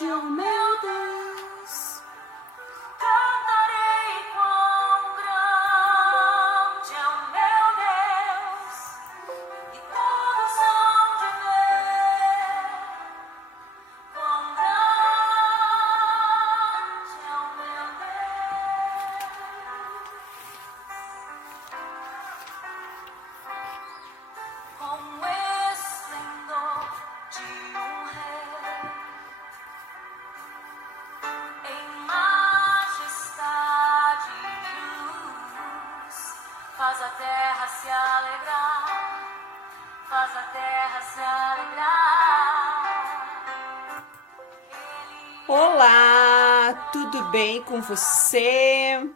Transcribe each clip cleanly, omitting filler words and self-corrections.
oh meu Deus. Cantarei quão grande é o meu Deus, e todos hão de ver quão grande é o meu Deus. Com o esplendor de rei, em majestade e luz, faz a terra se alegrar, faz a terra se alegrar. Olá, tudo bem com você?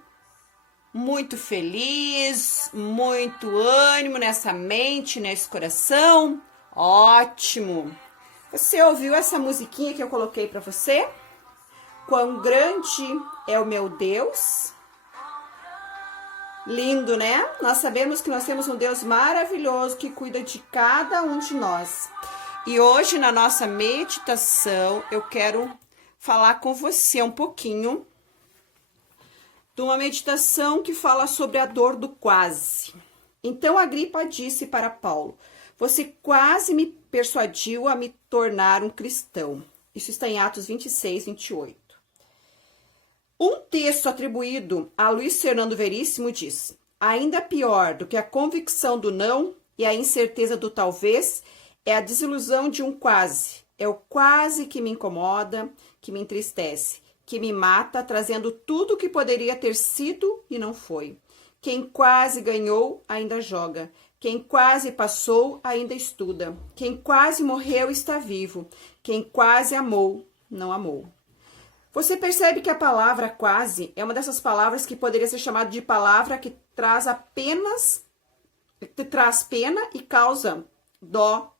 Muito feliz, muito ânimo nessa mente, nesse coração? Ótimo! Você ouviu essa musiquinha que eu coloquei para você? Quão grande é o meu Deus? Lindo, né? Nós sabemos que nós temos um Deus maravilhoso que cuida de cada um de nós. E hoje, na nossa meditação, eu quero falar com você um pouquinho de uma meditação que fala sobre a dor do quase. Então, Agripa disse para Paulo: você quase me persuadiu a me tornar um cristão. Isso está em Atos 26, 28. Um texto atribuído a Luiz Fernando Veríssimo diz: ainda pior do que a convicção do não e a incerteza do talvez é a desilusão de um quase. É o quase que me incomoda, que me entristece, que me mata, trazendo tudo o que poderia ter sido e não foi. Quem quase ganhou, ainda joga. Quem quase passou, ainda estuda. Quem quase morreu, está vivo. Quem quase amou, não amou. Você percebe que a palavra quase é uma dessas palavras que poderia ser chamada de palavra que traz pena e causa dó.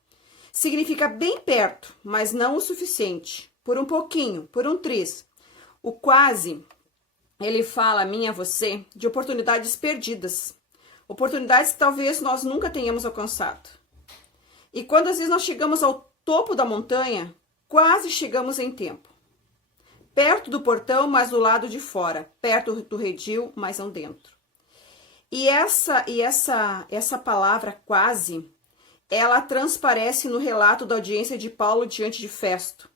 Significa bem perto, mas não o suficiente. Por um pouquinho, por um triz. O quase, ele fala a mim e a você de oportunidades perdidas. Oportunidades que talvez nós nunca tenhamos alcançado. E quando às vezes nós chegamos ao topo da montanha, quase chegamos em tempo. Perto do portão, mas do lado de fora. Perto do redil, mas não dentro. E essa palavra quase, ela transparece no relato da audiência de Paulo diante de Festo.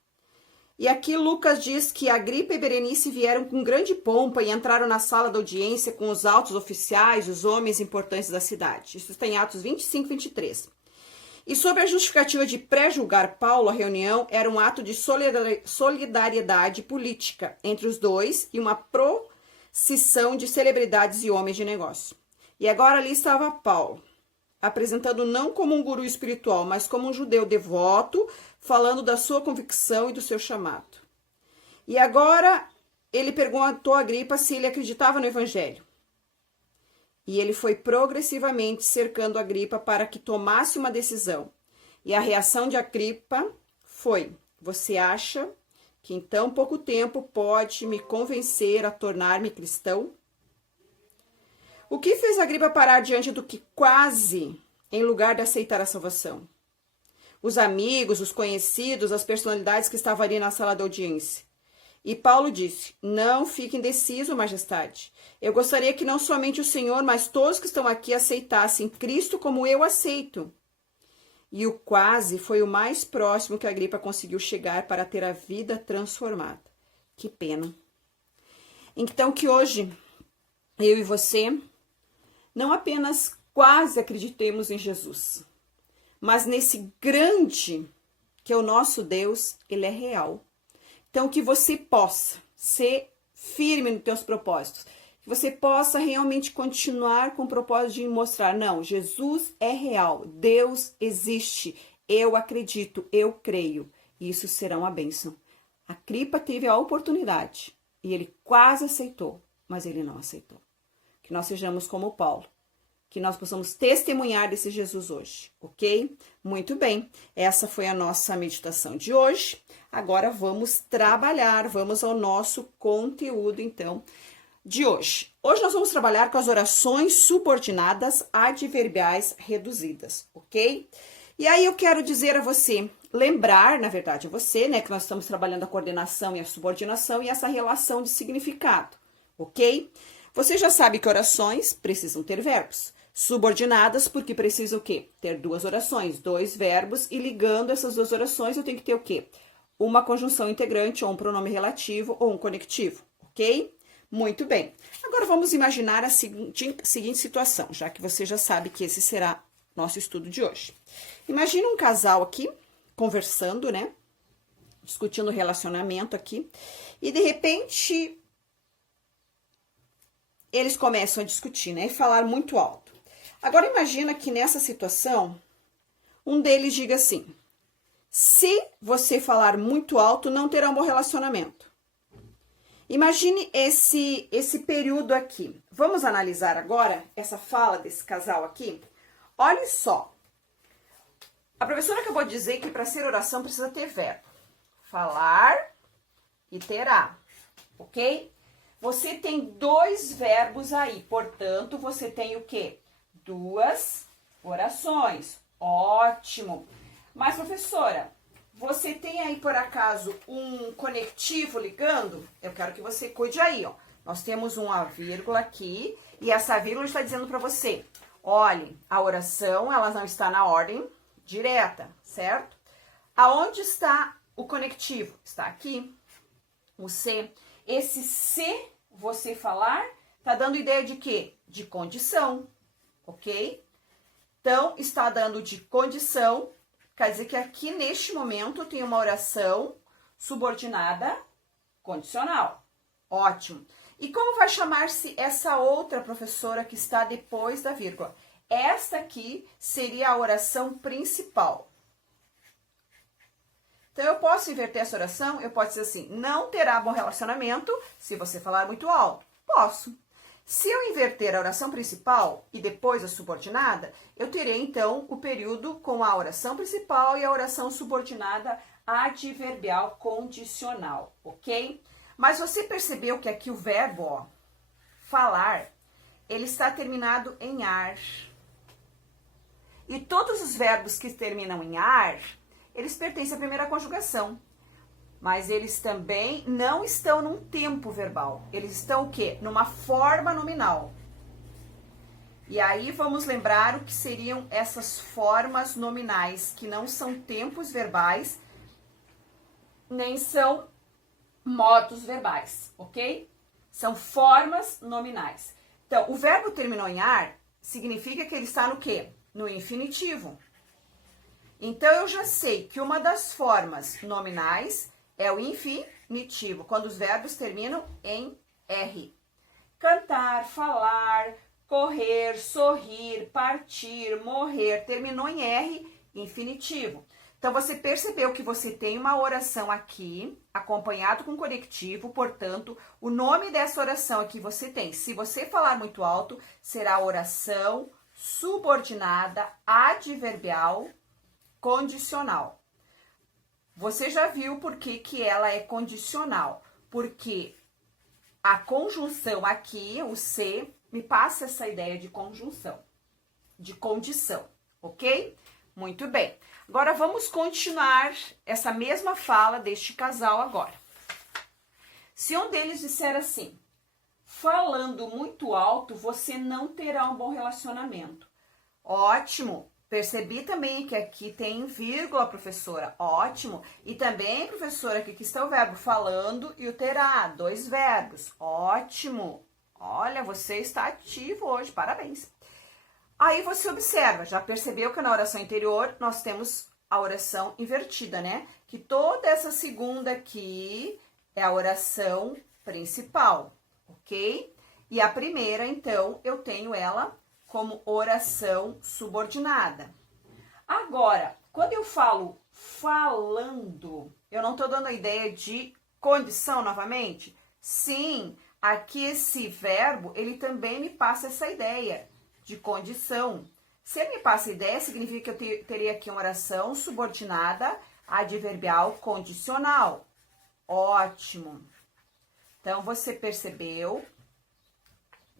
E aqui Lucas diz que Agripa e Berenice vieram com grande pompa e entraram na sala da audiência com os altos oficiais, os homens importantes da cidade. Isso está em Atos 25, 23. E sobre a justificativa de pré-julgar Paulo, a reunião era um ato de solidariedade política entre os dois e uma procissão de celebridades e homens de negócio. E agora ali estava Paulo, apresentando não como um guru espiritual, mas como um judeu devoto, falando da sua convicção e do seu chamado. E agora ele perguntou a Agripa se ele acreditava no evangelho. E ele foi progressivamente cercando Agripa para que tomasse uma decisão. E a reação de Agripa foi: você acha que em tão pouco tempo pode me convencer a tornar-me cristão? O que fez Agripa parar diante do que quase, em lugar de aceitar a salvação? Os amigos, os conhecidos, as personalidades que estavam ali na sala da audiência. E Paulo disse: não fique indeciso, majestade. Eu gostaria que não somente o Senhor, mas todos que estão aqui aceitassem Cristo como eu aceito. E o quase foi o mais próximo que Agripa conseguiu chegar para ter a vida transformada. Que pena. Então que hoje, eu e você, não apenas quase acreditemos em Jesus, mas nesse grande que é o nosso Deus, ele é real. Então, que você possa ser firme nos teus propósitos. Que você possa realmente continuar com o propósito de mostrar: não, Jesus é real, Deus existe, eu acredito, eu creio. E isso será uma bênção. Agripa teve a oportunidade e ele quase aceitou, mas ele não aceitou. Que nós sejamos como Paulo. Que nós possamos testemunhar desse Jesus hoje, ok? Muito bem, essa foi a nossa meditação de hoje. Agora vamos trabalhar, vamos ao nosso conteúdo, então, de hoje. Hoje nós vamos trabalhar com as orações subordinadas adverbiais reduzidas, ok? E aí eu quero dizer a você, lembrar, na verdade, você, né, que nós estamos trabalhando a coordenação e a subordinação e essa relação de significado, ok? Você já sabe que orações precisam ter verbos. Subordinadas, porque precisa o quê? Ter duas orações, dois verbos, e ligando essas duas orações eu tenho que ter o quê? Uma conjunção integrante, ou um pronome relativo, ou um conectivo, ok? Muito bem. Agora vamos imaginar a seguinte situação, já que você já sabe que esse será nosso estudo de hoje. Imagina um casal aqui, conversando, né? Discutindo relacionamento aqui, e de repente eles começam a discutir, né? E falar muito alto. Agora imagina que nessa situação, um deles diga assim: se você falar muito alto, não terá um bom relacionamento. Imagine esse período aqui. Vamos analisar agora essa fala desse casal aqui? Olha só. A professora acabou de dizer que para ser oração precisa ter verbo. Falar e terá, ok? Você tem dois verbos aí, portanto, você tem o quê? Duas orações. Ótimo. Mas, professora, você tem aí, por acaso, um conectivo ligando? Eu quero que você cuide aí, ó. Nós temos uma vírgula aqui e essa vírgula está dizendo para você, olhe, a oração, ela não está na ordem direta, certo? Aonde está o conectivo? Está aqui, o C. Esse se você falar, tá dando ideia de quê? De condição, ok? Então, está dando de condição, quer dizer que aqui neste momento tem uma oração subordinada condicional. Ótimo. E como vai chamar-se essa outra, professora, que está depois da vírgula? Esta aqui seria a oração principal. Então, eu posso inverter essa oração? Eu posso dizer assim, não terá bom relacionamento se você falar muito alto. Posso. Se eu inverter a oração principal e depois a subordinada, eu terei, então, o período com a oração principal e a oração subordinada adverbial condicional, ok? Mas você percebeu que aqui o verbo, ó, falar, ele está terminado em ar. E todos os verbos que terminam em ar, eles pertencem à primeira conjugação. Mas eles também não estão num tempo verbal. Eles estão o quê? Numa forma nominal. E aí vamos lembrar o que seriam essas formas nominais, que não são tempos verbais, nem são modos verbais, ok? São formas nominais. Então, o verbo terminou em ar significa que ele está no quê? No infinitivo. Então, eu já sei que uma das formas nominais é o infinitivo, quando os verbos terminam em R. Cantar, falar, correr, sorrir, partir, morrer, terminou em R, infinitivo. Então, você percebeu que você tem uma oração aqui, acompanhado com conectivo, portanto, o nome dessa oração aqui você tem. Se você falar muito alto, será oração subordinada adverbial condicional. Você já viu por que ela é condicional? Porque a conjunção aqui, o C, me passa essa ideia de conjunção, de condição, ok? Muito bem. Agora, vamos continuar essa mesma fala deste casal agora. Se um deles disser assim, falando muito alto, você não terá um bom relacionamento. Ótimo. Percebi também que aqui tem vírgula, professora. Ótimo. E também, professora, aqui que está o verbo falando e o terá. Dois verbos. Ótimo. Olha, você está ativo hoje. Parabéns. Aí você observa, já percebeu que na oração anterior nós temos a oração invertida, né? Que toda essa segunda aqui é a oração principal, ok? E a primeira, então, eu tenho ela como oração subordinada. Agora, quando eu falo falando, eu não estou dando a ideia de condição novamente? Sim, aqui esse verbo, ele também me passa essa ideia de condição. Se ele me passa a ideia, significa que eu teria aqui uma oração subordinada adverbial condicional. Ótimo. Então, você percebeu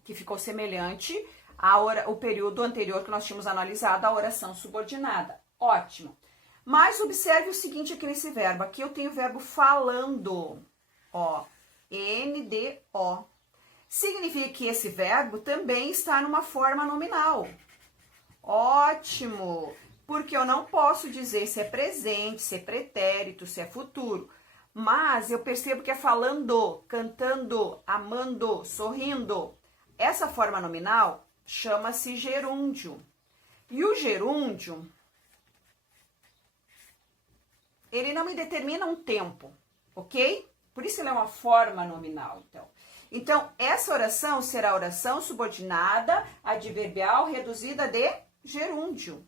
que ficou semelhante ao período anterior que nós tínhamos analisado, a oração subordinada. Ótimo. Mas observe o seguinte aqui nesse verbo. Aqui eu tenho o verbo falando, ó, NDO. Significa que esse verbo também está numa forma nominal. Ótimo! Porque eu não posso dizer se é presente, se é pretérito, se é futuro. Mas eu percebo que é falando, cantando, amando, sorrindo. Essa forma nominal chama-se gerúndio. E o gerúndio, ele não me determina um tempo, ok? Por isso ele é uma forma nominal, então. Então, essa oração será oração subordinada, adverbial, reduzida de gerúndio.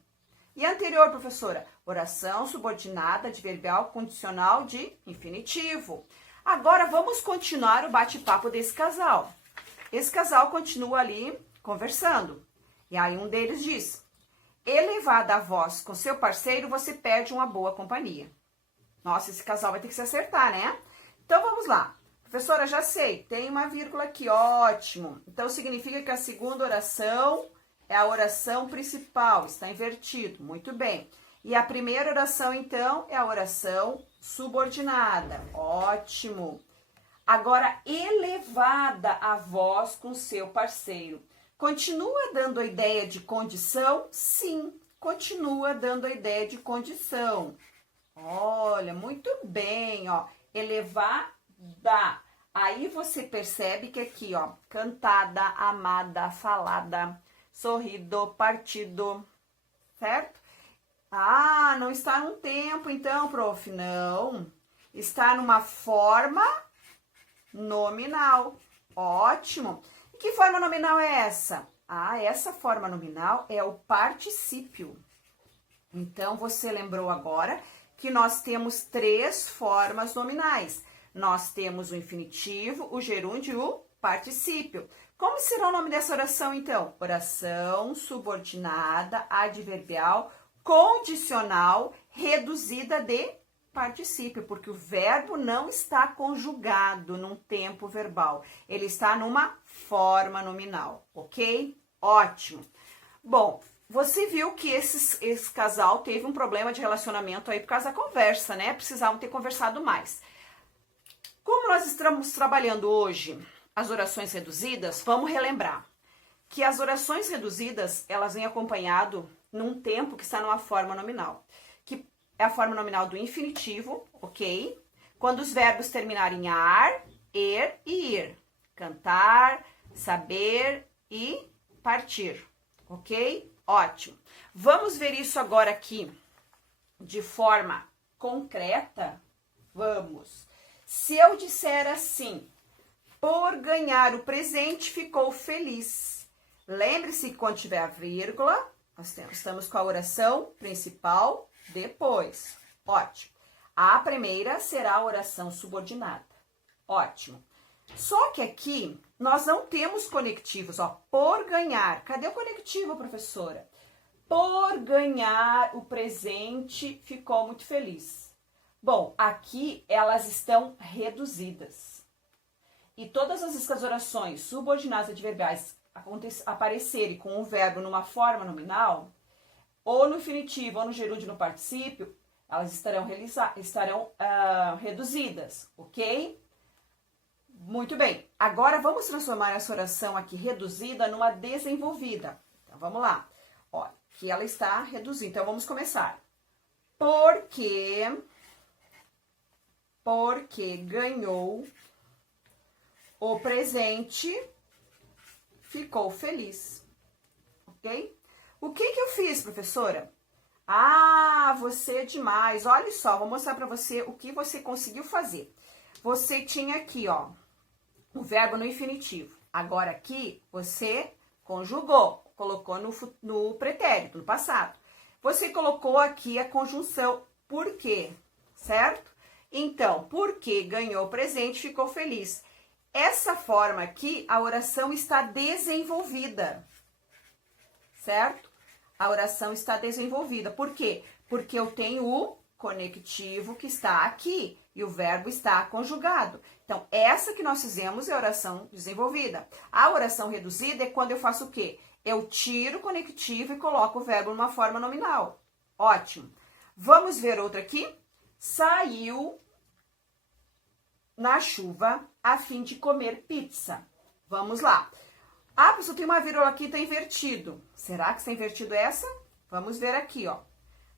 E a anterior, professora? Oração subordinada, adverbial, condicional de infinitivo. Agora, vamos continuar o bate-papo desse casal. Esse casal continua ali conversando. E aí um deles diz: elevada a voz com seu parceiro, você perde uma boa companhia. Nossa, esse casal vai ter que se acertar, né? Então, vamos lá. Professora, já sei, tem uma vírgula aqui, ótimo. Então, significa que a segunda oração é a oração principal, está invertido, muito bem. E a primeira oração, então, é a oração subordinada, ótimo. Agora, elevada a voz com seu parceiro. Continua dando a ideia de condição? Sim, continua dando a ideia de condição. Olha, muito bem, ó, elevada. Aí você percebe que aqui, ó, cantada, amada, falada, sorrido, partido, certo? Ah, não está num tempo, então, prof. Não. Está numa forma nominal. Ótimo. E que forma nominal é essa? Ah, essa forma nominal é o particípio. Então, você lembrou agora que nós temos 3 formas nominais. Nós temos o infinitivo, o gerúndio e o particípio. Como será o nome dessa oração, então? Oração subordinada, adverbial, condicional, reduzida de particípio, porque o verbo não está conjugado num tempo verbal. Ele está numa forma nominal, ok? Ótimo. Bom, você viu que esse casal teve um problema de relacionamento aí por causa da conversa, né? Precisavam ter conversado mais. Como nós estamos trabalhando hoje as orações reduzidas, vamos relembrar que as orações reduzidas, elas vêm acompanhado num tempo que está numa forma nominal, que é a forma nominal do infinitivo, ok? Quando os verbos terminarem em ar, er e ir. Cantar, saber e partir, ok? Ótimo. Vamos ver isso agora aqui de forma concreta? Vamos. Se eu disser assim, por ganhar o presente, ficou feliz. Lembre-se que quando tiver a vírgula, nós estamos com a oração principal depois. Ótimo. A primeira será a oração subordinada. Ótimo. Só que aqui nós não temos conectivos, ó. Por ganhar. Cadê o conectivo, professora? Por ganhar o presente, ficou muito feliz. Bom, aqui elas estão reduzidas. E todas as orações subordinadas adverbiais aparecerem com o verbo numa forma nominal, ou no infinitivo, ou no gerúndio, no particípio, elas estarão reduzidas, ok? Muito bem. Agora vamos transformar essa oração aqui reduzida numa desenvolvida. Então vamos lá. Ó, aqui ela está reduzida. Então vamos começar. Porque ganhou o presente, ficou feliz, ok? O que eu fiz, professora? Ah, você é demais. Olha só, vou mostrar para você o que você conseguiu fazer. Você tinha aqui, ó, o verbo no infinitivo. Agora aqui, você conjugou, colocou no pretérito, no passado. Você colocou aqui a conjunção por quê, certo? Então, porque ganhou o presente, ficou feliz. Essa forma aqui, a oração está desenvolvida, certo? A oração está desenvolvida. Por quê? Porque eu tenho o conectivo que está aqui e o verbo está conjugado. Então, essa que nós fizemos é a oração desenvolvida. A oração reduzida é quando eu faço o quê? Eu tiro o conectivo e coloco o verbo numa forma nominal. Ótimo. Vamos ver outra aqui. Saiu na chuva a fim de comer pizza. Vamos lá. Ah, professor, tem uma vírgula aqui, tá invertido. Será que está invertido essa? Vamos ver aqui, ó.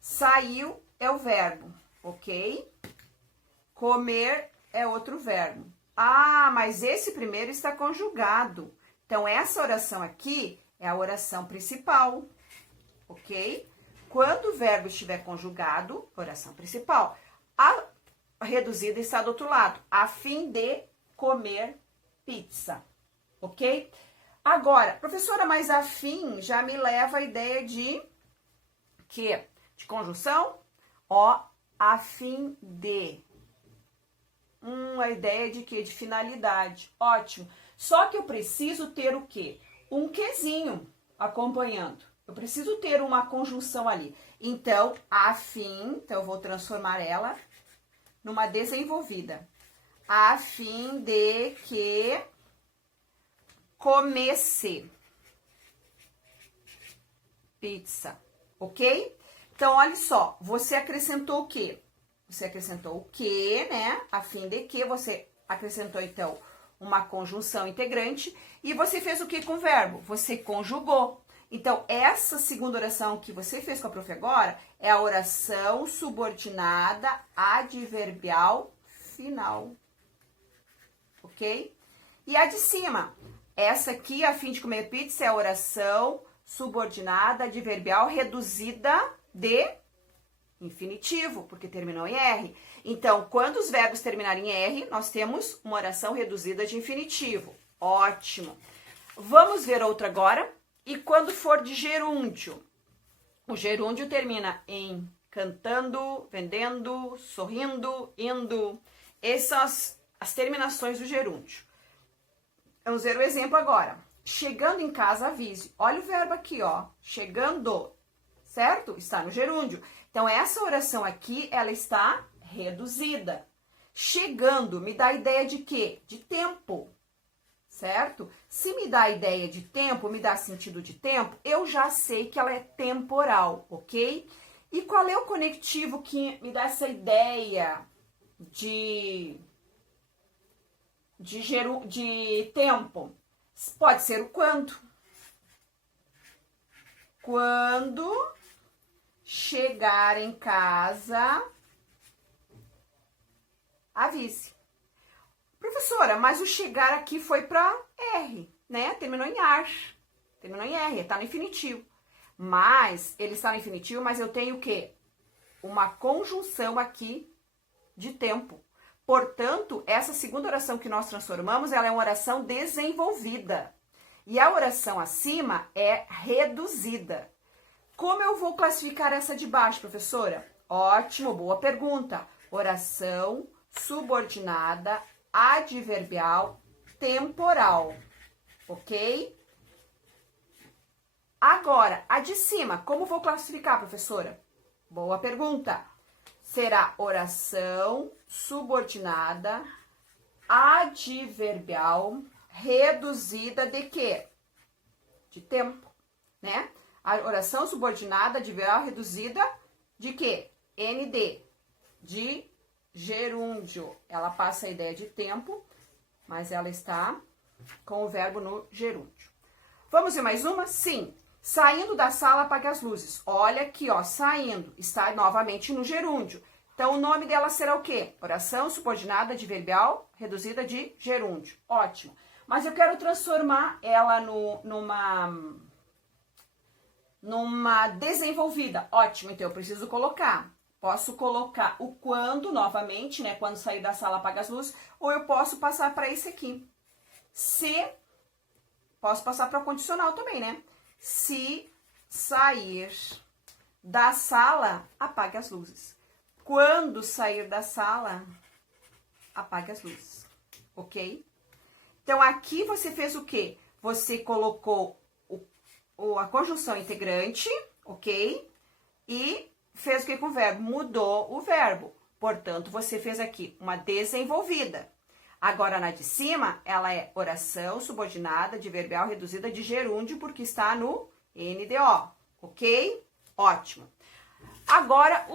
Saiu é o verbo, ok? Comer é outro verbo. Ah, mas esse primeiro está conjugado. Então, essa oração aqui é a oração principal, ok? Quando o verbo estiver conjugado, oração principal. A reduzida está do outro lado, a fim de comer pizza, ok? Agora, professora, mas a fim já me leva à ideia de quê? De conjunção? Ó, a fim de. A ideia de quê? De finalidade. Ótimo. Só que eu preciso ter o quê? Um quezinho acompanhando. Eu preciso ter uma conjunção ali. Então, a fim, então eu vou transformar ela numa desenvolvida. A fim de que comesse pizza, ok? Então, olha só, você acrescentou o quê? Você acrescentou o que, né? A fim de que, você acrescentou, então, uma conjunção integrante. E você fez o que com o verbo? Você conjugou. Então, essa segunda oração que você fez com a prof agora é a oração subordinada adverbial final. Ok? E a de cima, essa aqui, a fim de comer pizza, é a oração subordinada adverbial reduzida de infinitivo, porque terminou em R. Então, quando os verbos terminarem em R, nós temos uma oração reduzida de infinitivo. Ótimo. Vamos ver outra agora. E quando for de gerúndio? O gerúndio termina em cantando, vendendo, sorrindo, indo. Essas são as terminações do gerúndio. Vamos ver o exemplo agora. Chegando em casa, avise. Olha o verbo aqui, ó. Chegando, certo? Está no gerúndio. Então, essa oração aqui, ela está reduzida. Chegando, me dá a ideia de quê? De tempo, certo? Se me dá a ideia de tempo, me dá sentido de tempo, eu já sei que ela é temporal, ok? E qual é o conectivo que me dá essa ideia de tempo? Pode ser o quando. Quando chegar em casa, avise. Professora, mas o chegar aqui foi para R, né? Terminou em ar. Terminou em R, está no infinitivo. Mas, ele está no infinitivo, mas eu tenho o quê? Uma conjunção aqui de tempo. Portanto, essa segunda oração que nós transformamos, ela é uma oração desenvolvida. E a oração acima é reduzida. Como eu vou classificar essa de baixo, professora? Ótimo, boa pergunta. Oração subordinada adverbial temporal, ok? Agora, a de cima, como vou classificar, professora? Boa pergunta. Será oração subordinada adverbial reduzida de quê? De tempo, né? A oração subordinada adverbial reduzida de quê? ND, de gerúndio. Ela passa a ideia de tempo, mas ela está com o verbo no gerúndio. Vamos ver mais uma? Sim. Saindo da sala, apague as luzes. Olha aqui, ó, saindo. Está novamente no gerúndio. Então, o nome dela será o quê? Oração subordinada adverbial reduzida de gerúndio. Ótimo. Mas eu quero transformar ela numa desenvolvida. Ótimo, então eu preciso colocar. Posso colocar o quando novamente, né? Quando sair da sala, apaga as luzes. Ou eu posso passar para esse aqui. Se, posso passar para o condicional também, né? Se sair da sala, apague as luzes. Quando sair da sala, apague as luzes. Ok? Então, aqui você fez o quê? Você colocou a conjunção integrante, ok? E fez o que com o verbo? Mudou o verbo. Portanto, você fez aqui uma desenvolvida. Agora, na de cima, ela é oração subordinada adverbial reduzida de gerúndio, porque está no NDO, ok? Ótimo. Agora,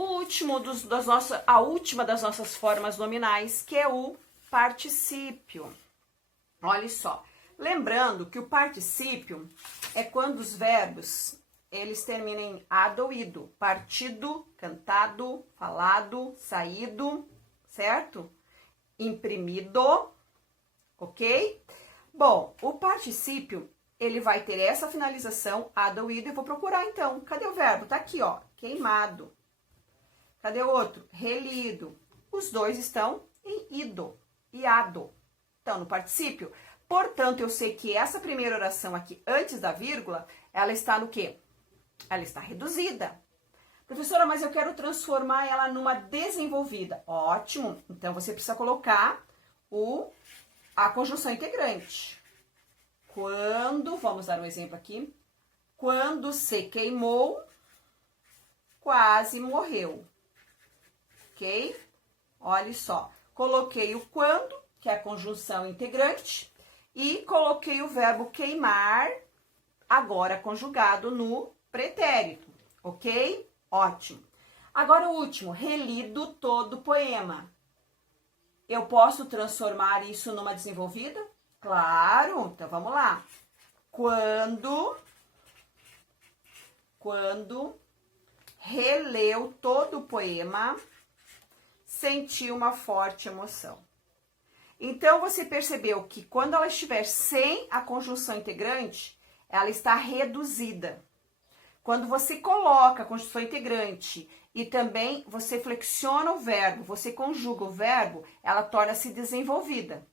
a última das nossas formas nominais, que é o particípio. Olha só, lembrando que o particípio é quando os verbos, eles terminam em ado ou ido. Partido, cantado, falado, saído, certo? Imprimido, ok? Bom, o particípio, ele vai ter essa finalização, ado ou ido. Eu vou procurar, então. Cadê o verbo? Tá aqui, ó, queimado. Cadê o outro? Relido. Os dois estão em ido e ado. Então, no particípio. Portanto, eu sei que essa primeira oração aqui, antes da vírgula, ela está no quê? Ela está reduzida. Professora, mas eu quero transformar ela numa desenvolvida. Ótimo. Então, você precisa colocar a conjunção integrante. Quando, vamos dar um exemplo aqui. Quando se queimou, quase morreu. Ok? Olha só. Coloquei o quando, que é a conjunção integrante, e coloquei o verbo queimar, agora conjugado no pretérito. Ok? Ótimo. Agora o último, relido todo poema. Eu posso transformar isso numa desenvolvida? Claro, então vamos lá. Quando releu todo o poema, sentiu uma forte emoção. Então, você percebeu que quando ela estiver sem a conjunção integrante, ela está reduzida. Quando você coloca a conjunção integrante e também você flexiona o verbo, você conjuga o verbo, ela torna-se desenvolvida.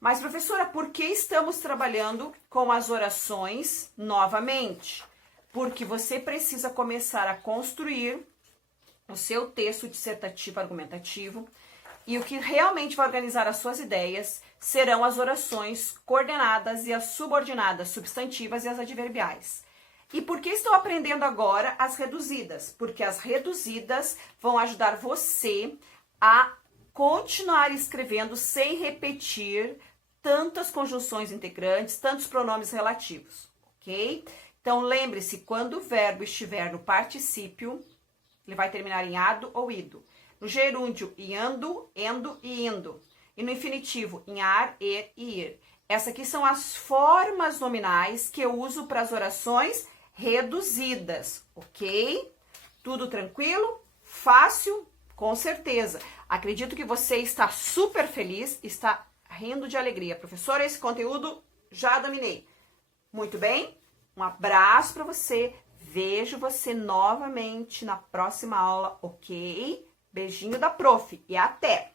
Mas, professora, por que estamos trabalhando com as orações novamente? Porque você precisa começar a construir o seu texto dissertativo argumentativo e o que realmente vai organizar as suas ideias serão as orações coordenadas e as subordinadas substantivas e as adverbiais. E por que estou aprendendo agora as reduzidas? Porque as reduzidas vão ajudar você a continuar escrevendo sem repetir tantas conjunções integrantes, tantos pronomes relativos, ok? Então, lembre-se, quando o verbo estiver no particípio, ele vai terminar em ado ou ido. No gerúndio, iando, endo e indo. E no infinitivo, em ar, e ir. Essas aqui são as formas nominais que eu uso para as orações reduzidas, ok? Tudo tranquilo? Fácil? Com certeza. Acredito que você está super feliz, está rindo de alegria. Professora, esse conteúdo já dominei. Muito bem? Um abraço para você. Vejo você novamente na próxima aula, ok? Beijinho da prof e até!